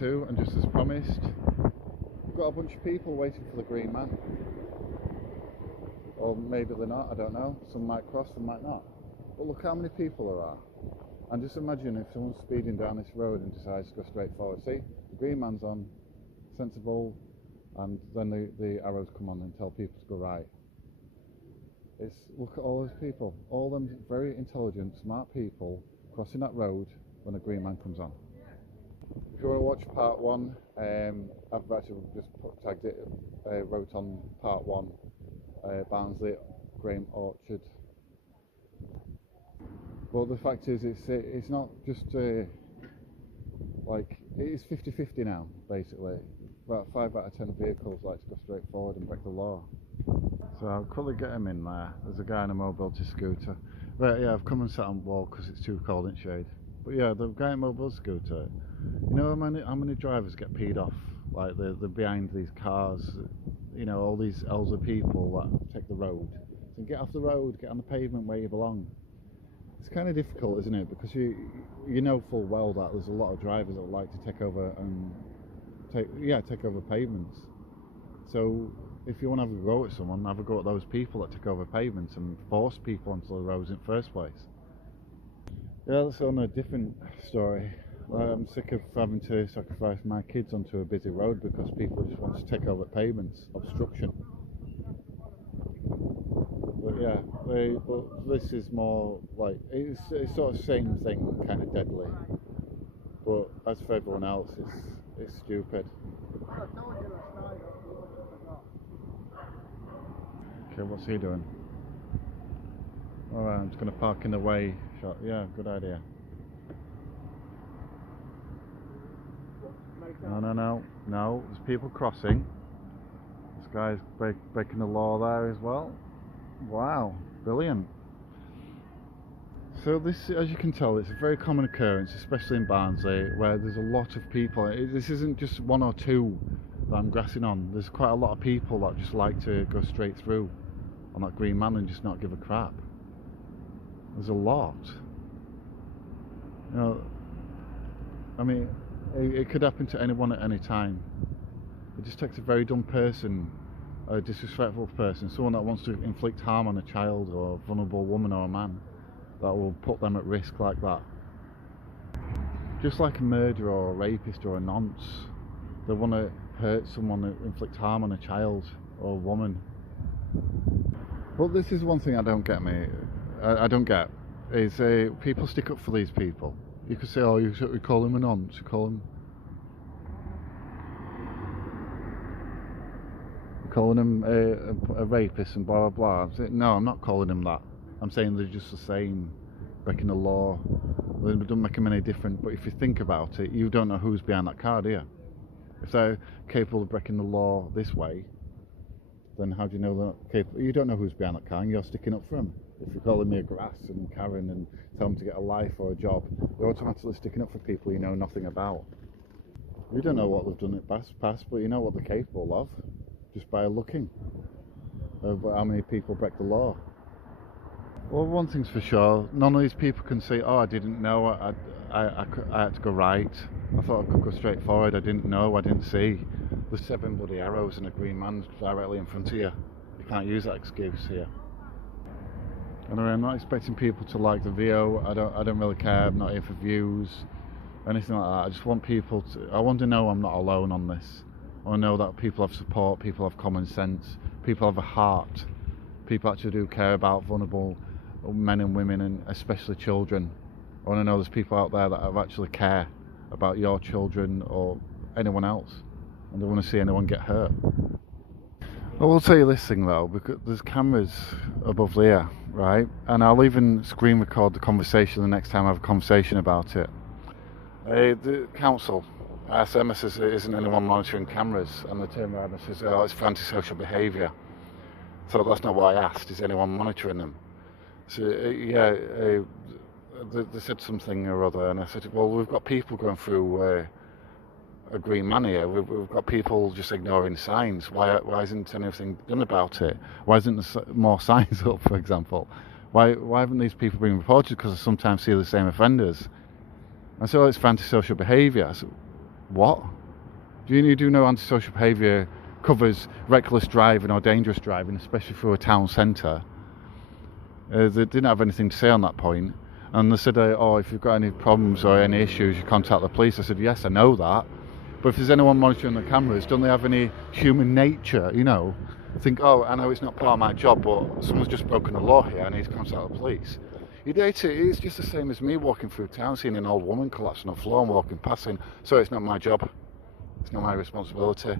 to, and just as promised, we've got a bunch of people waiting for the green man. Or maybe they're not, I don't know. Some might cross, some might not. But look how many people there are. And just imagine if someone's speeding down this road and decides to go straight forward. See, the green man's on, sensible, and then the arrows come on and tell people to go right. Look at all those people, all them very intelligent, smart people crossing that road when a green man comes on. If you want to watch part one, I've actually just tagged it, wrote on part one, Barnsley, Graham Orchard. But the fact is, it's not just like, it is 50-50 now, basically. About 5 out of 10 vehicles like to go straight forward and break the law. So I'll quickly get him in there. There's a guy on a mobility scooter. Right, yeah, I've come and sat on the wall because it's too cold in shade. But yeah, the guy on a mobility scooter, you know how many drivers get peed off? Like they're behind these cars, you know, all these elderly people that take the road. So get off the road, get on the pavement where you belong. It's kind of difficult, isn't it? Because you know full well that there's a lot of drivers that like to take over pavements. So if you want to have a go at someone, have a go at those people that take over pavements and force people onto the roads in the first place. Yeah, that's on a different story. I'm sick of having to sacrifice my kids onto a busy road because people just want to take over pavements, obstruction. But yeah, but this is more like, it's sort of same thing, kind of deadly. But as for everyone else, it's stupid. Okay, what's he doing? Alright, I'm just going to park in the way shot. Yeah, good idea. No, there's people crossing. This guy's breaking the law there as well. Wow, brilliant. So this, as you can tell, it's a very common occurrence, especially in Barnsley, where there's a lot of people. This isn't just one or two that I'm grassing on. There's quite a lot of people that just like to go straight through on that green man and just not give a crap. There's a lot. You know, I mean, it could happen to anyone at any time. It just takes a very dumb person, a disrespectful person, someone that wants to inflict harm on a child or a vulnerable woman or a man, that will put them at risk like that. Just like a murderer or a rapist or a nonce, they want to hurt someone, inflict harm on a child or a woman. But this is one thing I don't get, I don't get, is people stick up for these people. You could say, oh, you call him a nonce, you call him... calling him a rapist and blah blah blah. No, I'm not calling him that. I'm saying they're just the same, breaking the law. They don't make them any different. But if you think about it, you don't know who's behind that car, do you? If they're capable of breaking the law this way, then how do you know they're not capable? You don't know who's behind that car, and you're sticking up for them. If you're calling me a grass and Karen and tell them to get a life or a job, you're automatically sticking up for people you know nothing about. You don't know what they've done in the past, but you know what they're capable of, just by looking at how many people break the law. Well, one thing's for sure, none of these people can say, oh, I didn't know, I had to go right, I thought I could go straight forward, I didn't know, I didn't see. There's 7 bloody arrows and a green man directly in front of you. You can't use that excuse here. Anyway, I'm not expecting people to like the video. I don't really care. I'm not here for views, anything like that. I just want people to, I want to know I'm not alone on this. I want to know that people have support, people have common sense, people have a heart, people actually do care about vulnerable men and women, and especially children. I want to know there's people out there that actually care about your children or anyone else, and don't want to see anyone get hurt. I will tell you this thing though, because there's cameras above there, right? And I'll even screen record the conversation the next time I have a conversation about it. The council, ASM, says there isn't anyone monitoring cameras, and the turn around and says, oh, it's for antisocial behaviour. So that's not what I asked, is anyone monitoring them? So yeah, they said something or other, and I said, well, we've got people going through a green man here, we've got people just ignoring signs. Why isn't anything done about it? Why isn't there more signs up, for example? Why haven't these people been reported? Because I sometimes see the same offenders. And so it's for antisocial behaviour. So What? You do know antisocial behaviour covers reckless driving or dangerous driving, especially through a town centre. They didn't have anything to say on that point, and they said, oh, if you've got any problems or any issues, you contact the police. I said, yes, I know that, but if there's anyone monitoring the cameras, don't they have any human nature, you know? Think, oh, I know it's not part of my job, but someone's just broken the law here, I need to contact the police. It's just the same as me walking through town, seeing an old woman collapsing on the floor and walking past, saying, sorry, it's not my job, it's not my responsibility.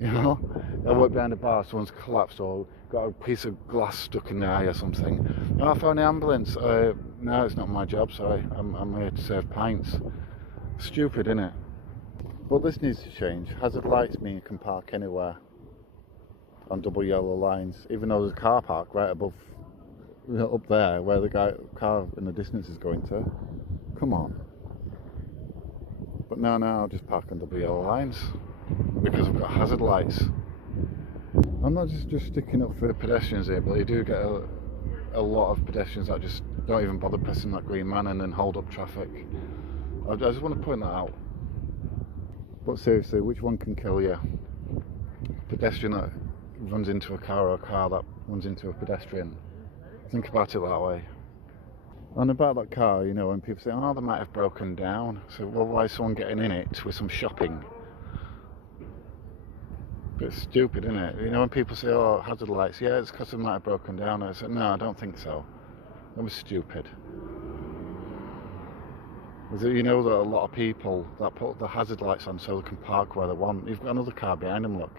You know, I work behind a bar, someone's collapsed or got a piece of glass stuck in their eye or something. Oh, I found the ambulance. No, it's not my job, sorry. I'm here to serve pints. Stupid, isn't it? But this needs to change. Hazard lights mean you can park anywhere on double yellow lines, even though there's a car park right above, up there, where the car in the distance is going to. Come on. But no, I'll just park on double yellow lines, because I've got hazard lights. I'm not just sticking up for pedestrians here, but you do get a lot of pedestrians that just don't even bother pressing that green man and then hold up traffic. I just want to point that out. But seriously, which one can kill you? Pedestrian that runs into a car or a car that runs into a pedestrian? Think about it that way. And about that car, you know, when people say, oh, they might have broken down. So, well, why is someone getting in it with some shopping? Bit stupid, isn't it? You know, when people say, oh, hazard lights, yeah, it's because they might have broken down. I said, no, I don't think so. That was stupid. You know that a lot of people that put the hazard lights on so they can park where they want. You've got another car behind them, look.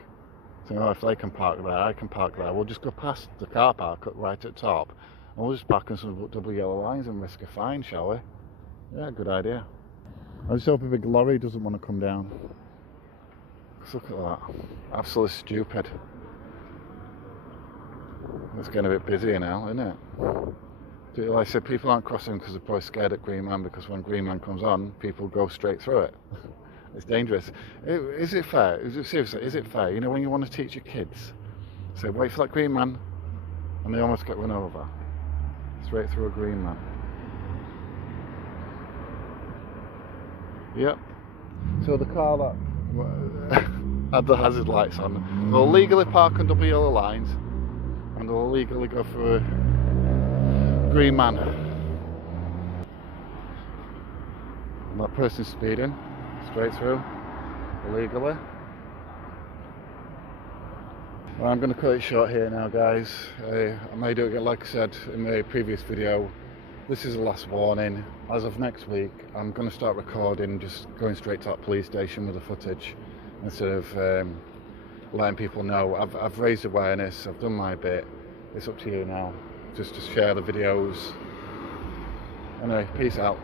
So, oh, if they can park there, I can park there. We'll just go past the car park right at the top, and we'll just park on some double yellow lines and risk a fine, shall we? Yeah, good idea. I just hope a big lorry doesn't want to come down. Look at that. Absolutely stupid. It's getting a bit busier now, isn't it? Like I said, people aren't crossing because they're probably scared at green man, because when green man comes on, people go straight through it. It's dangerous. Is it fair? Seriously, is it fair? You know, when you want to teach your kids, say, wait for that green man, and they almost get run over. Straight through a green man. Yep. So the car that had the hazard lights on will legally park on double yellow lines, and they'll legally go through a green man. And that person's speeding straight through illegally. Well, I'm going to cut it short here now, guys. I may do it again, like I said in my previous video. This is the last warning. As of next week, I'm going to start recording, just going straight to that police station with the footage, instead of letting people know. I've raised awareness, I've done my bit. It's up to you now, just to share the videos. Anyway, peace out.